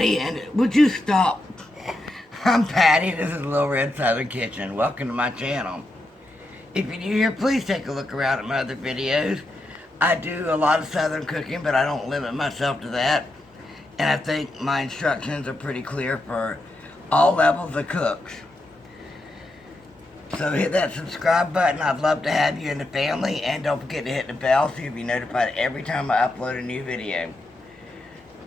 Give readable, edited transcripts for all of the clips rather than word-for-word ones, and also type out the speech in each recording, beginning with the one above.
Patty, and would you stop? I'm Patty, this is Little Red Southern Kitchen. Welcome to my channel. If you're new here, please take a look around at my other videos. I do a lot of Southern cooking, but I don't limit myself to that. And I think my instructions are pretty clear for all levels of cooks. So hit that subscribe button. I'd love to have you in the family. And don't forget to hit the bell so you'll be notified every time I upload a new video.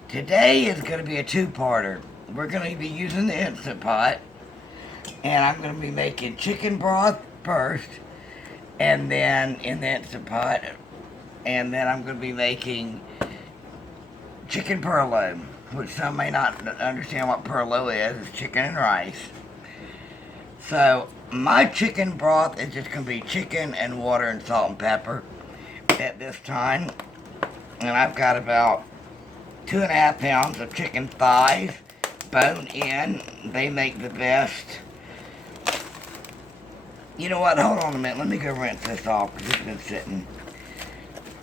Today is going to be a two-parter. We're going to be using the Instant Pot. And I'm going to be making chicken broth first. And then in the Instant Pot. And then I'm going to be making chicken Perlo. Which some may not understand what Perlo is. It's chicken and rice. So my chicken broth is just going to be chicken and water and salt and pepper at this time. And I've got about 2.5 pounds of chicken thighs, bone in. They make the best. You know what? Hold on a minute. Let me go rinse this off because it's been sitting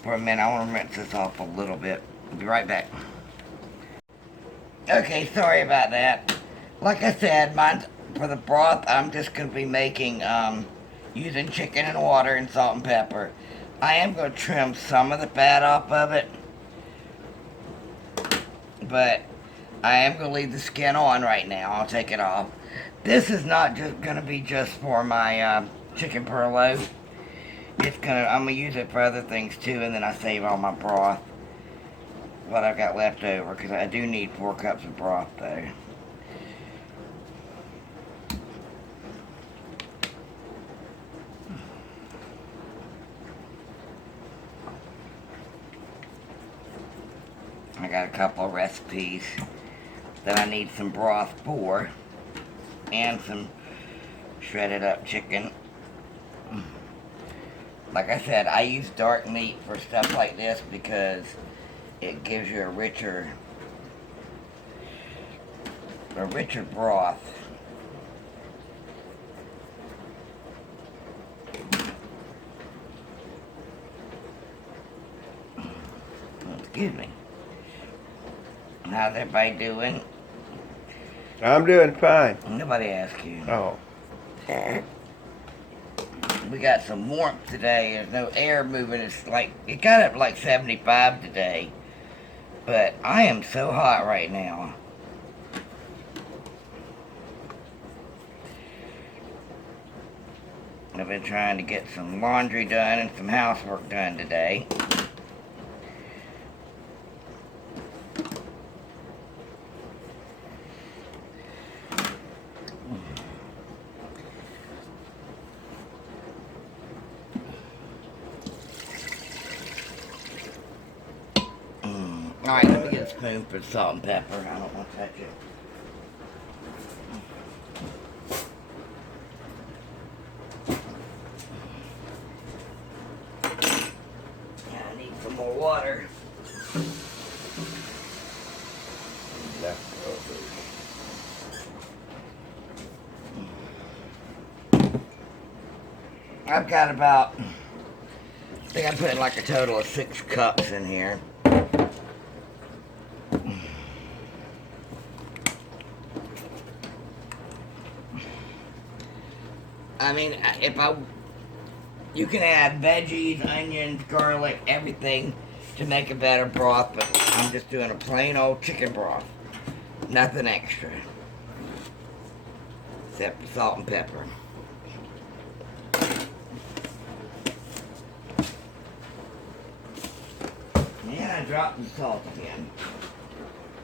for a minute. I want to rinse this off a little bit. I'll be right back. Okay, sorry about that. Like I said, for the broth, I'm just going to be making, using chicken and water and salt and pepper. I am going to trim some of the fat off of it. But I am going to leave the skin on right now. I'll take it off. This is not just going to be just for my chicken Perlo. I'm going to use it for other things too, and then I save all my broth. What I've got left over, because I do need 4 cups of broth though. I got a couple of recipes that I need some broth for, and some shredded up chicken. Like I said, I use dark meat for stuff like this because it gives you a richer broth. Excuse me. How's everybody doing? I'm doing fine. Nobody asked you. Oh. We got some warmth today. There's no air moving. It got up like 75 today. But I am so hot right now. I've been trying to get some laundry done and some housework done today. Alright, let me get a spoon for salt and pepper. I don't want to touch it. I need some more water. I've got about, I think I'm putting like a total of 6 cups in here. I mean, you can add veggies, onions, garlic, everything to make a better broth, but I'm just doing a plain old chicken broth. Nothing extra. Except for salt and pepper. And I dropped the salt again.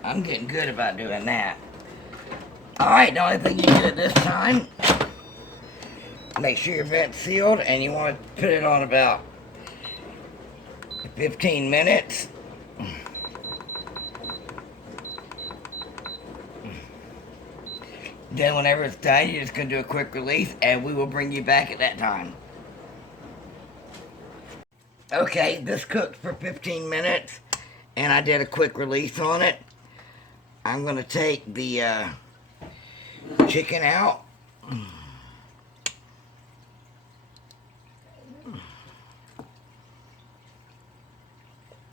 I'm getting good about doing that. Alright, the only thing you do at this time, make sure your vent's sealed, and you want to put it on about 15 minutes. Then whenever it's done, you're just going to do a quick release, and we will bring you back at that time. Okay, this cooked for 15 minutes, and I did a quick release on it. I'm going to take the chicken out.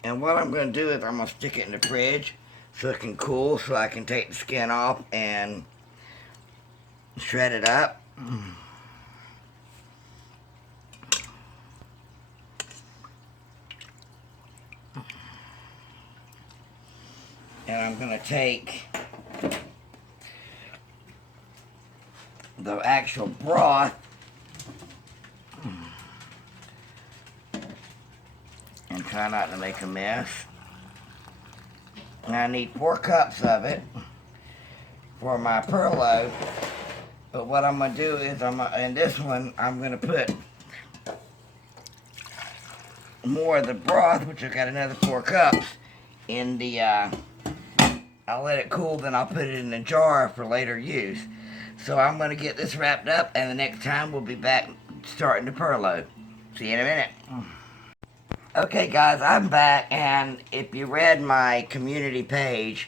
And what I'm going to do is I'm going to stick it in the fridge so it can cool, so I can take the skin off and shred it up. And I'm going to take the actual broth and try not to make a mess. And I need 4 cups of it for my Perlo. But what I'm going to do is, in this one, I'm going to put more of the broth, which I've got another 4 cups, in the, I'll let it cool, then I'll put it in a jar for later use. So I'm going to get this wrapped up, and the next time we'll be back starting the Perlo. See you in a minute. Okay guys, I'm back, and if you read my community page,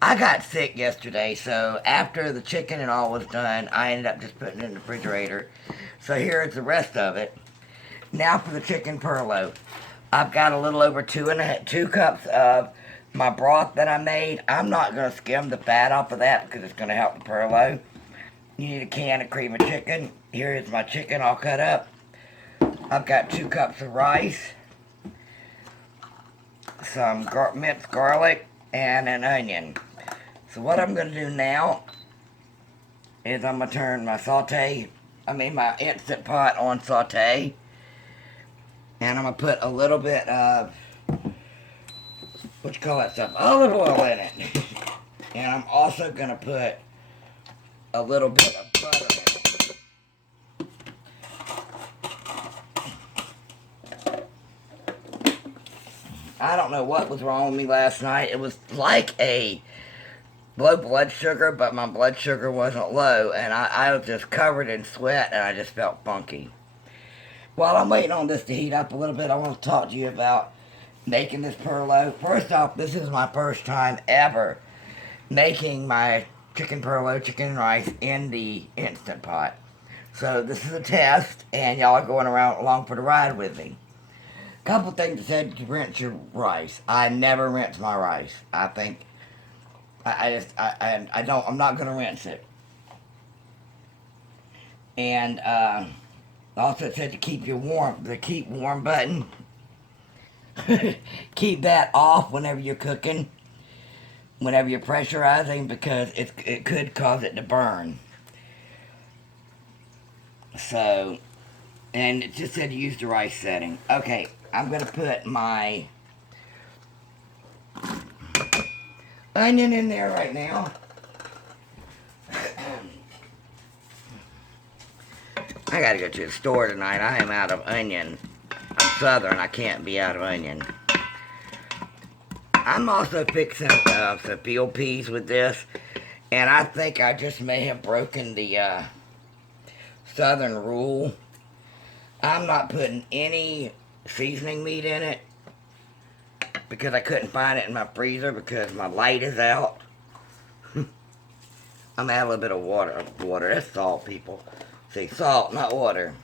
I got sick yesterday, so after the chicken and all was done, I ended up just putting it in the refrigerator. So here's the rest of it. Now for the chicken Perlo. I've got a little over 2 cups of my broth that I made. I'm not going to skim the fat off of that because it's going to help the Perlo. You need a can of cream of chicken. Here is my chicken all cut up. I've got 2 cups of rice, some minced garlic, and an onion. So what I'm going to do now is I'm going to turn my my Instant Pot on saute. And I'm going to put a little bit of, olive oil in it. And I'm also going to put a little bit of butter in it. I don't know what was wrong with me last night. It was like a low blood sugar, but my blood sugar wasn't low, and I was just covered in sweat, and I just felt funky. While I'm waiting on this to heat up a little bit, I want to talk to you about making this Perlo. First off, this is my first time ever making my chicken Perlo, chicken and rice, in the Instant Pot. So this is a test, and y'all are going along for the ride with me. Couple things that said to rinse your rice. I never rinse my rice. I think I'm not gonna rinse it. And also it said to keep you warm. The keep warm button. Keep that off whenever you're cooking, whenever you're pressurizing, because it could cause it to burn. So, and it just said to use the rice setting. Okay, I'm gonna put my onion in there right now. I gotta go to the store tonight. I am out of onion. I'm Southern. I can't be out of onion. I'm also fixing some field peas with this. And I think I just may have broken the Southern rule. I'm not putting any seasoning meat in it, because I couldn't find it in my freezer because my light is out. I'm gonna add a little bit of water. That's salt, people. See, salt, not water.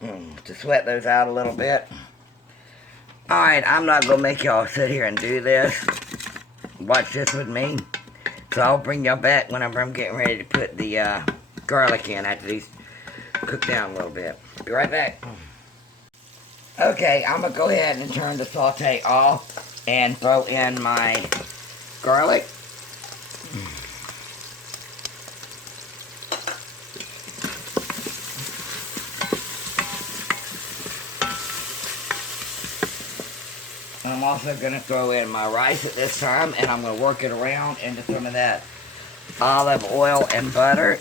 To sweat those out a little bit. Alright, I'm not gonna make y'all sit here and do this. Watch this with me. So I'll bring y'all back whenever I'm getting ready to put the garlic in after these cook down a little bit. Be right back. Okay, I'm going to go ahead and turn the saute off and throw in my garlic. I'm also going to throw in my rice at this time, and I'm going to work it around into some of that olive oil and butter.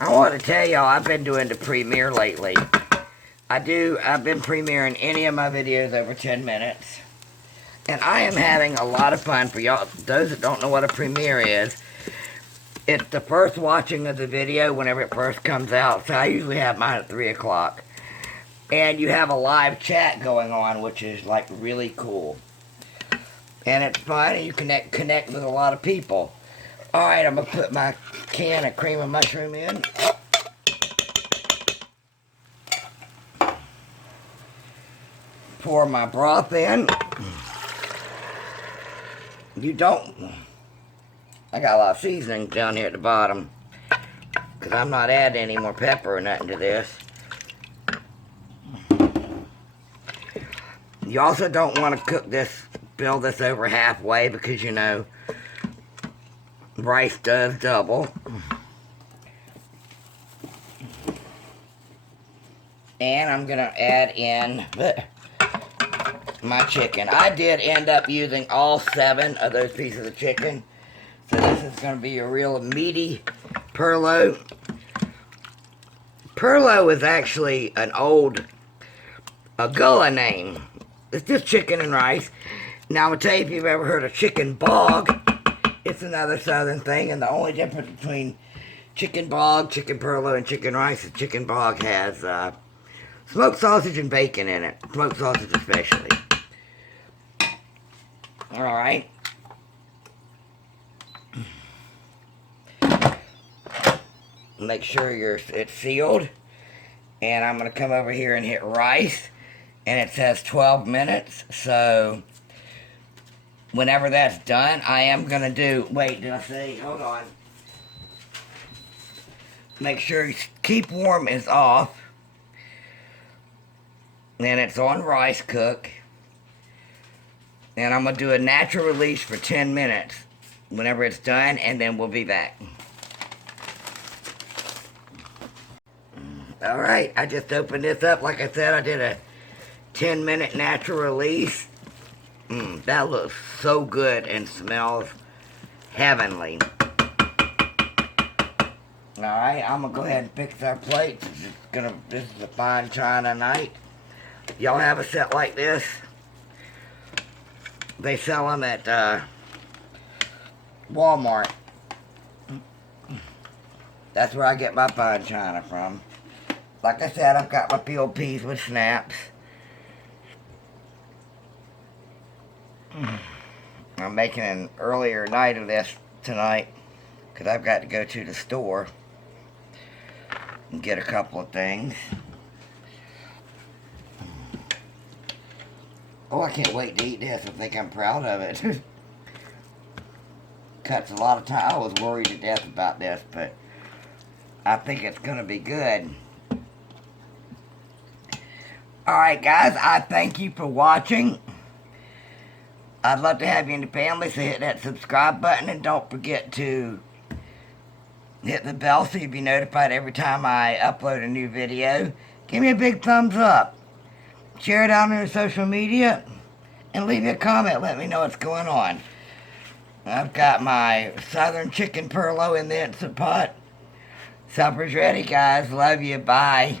I want to tell y'all, I've been doing the premiere lately. I've been premiering any of my videos over 10 minutes. And I am having a lot of fun. For y'all, those that don't know what a premiere is, it's the first watching of the video whenever it first comes out. So I usually have mine at 3 o'clock. And you have a live chat going on, which is like really cool. And it's fun, and you connect with a lot of people. Alright, I'm going to put my can of cream of mushroom in. pour my broth in. I got a lot of seasoning down here at the bottom, because I'm not adding any more pepper or nothing to this. You also don't want to cook this, build this over halfway, because you know, rice does double. And I'm going to add in my chicken. I did end up using all 7 of those pieces of chicken. So this is going to be a real meaty Perlo. Perlo is actually an old Gullah name. It's just chicken and rice. Now I'm going to tell you, if you've ever heard of chicken bog, it's another southern thing. And the only difference between chicken bog, chicken Perlo, and chicken rice is chicken bog has smoked sausage and bacon in it. Smoked sausage especially. Alright. Make sure it's sealed. And I'm going to come over here and hit rice. And it says 12 minutes. So, whenever that's done, I am going to do... Wait, did I say? Hold on. Make sure keep warm is off. And it's on rice cook. And I'm going to do a natural release for 10 minutes. Whenever it's done, and then we'll be back. Alright, I just opened this up. Like I said, I did a 10-minute natural release. That looks so good and smells heavenly. Alright, I'm going to go ahead and fix our plates. This is a fine china night. Y'all have a set like this? They sell them at Walmart. That's where I get my fine china from. Like I said, I've got my peeled peas with snaps. I'm making an earlier night of this tonight because I've got to go to the store and get a couple of things. Oh, I can't wait to eat this. I think I'm proud of it. Cuts a lot of time. I was worried to death about this, but I think it's going to be good. Alright guys, I thank you for watching. I'd love to have you in the family, so hit that subscribe button and don't forget to hit the bell so you'll be notified every time I upload a new video. Give me a big thumbs up. Share it out on your social media and leave me a comment. Let me know what's going on. I've got my southern chicken Perlo in the Instant Pot. Supper's ready, guys. Love you. Bye.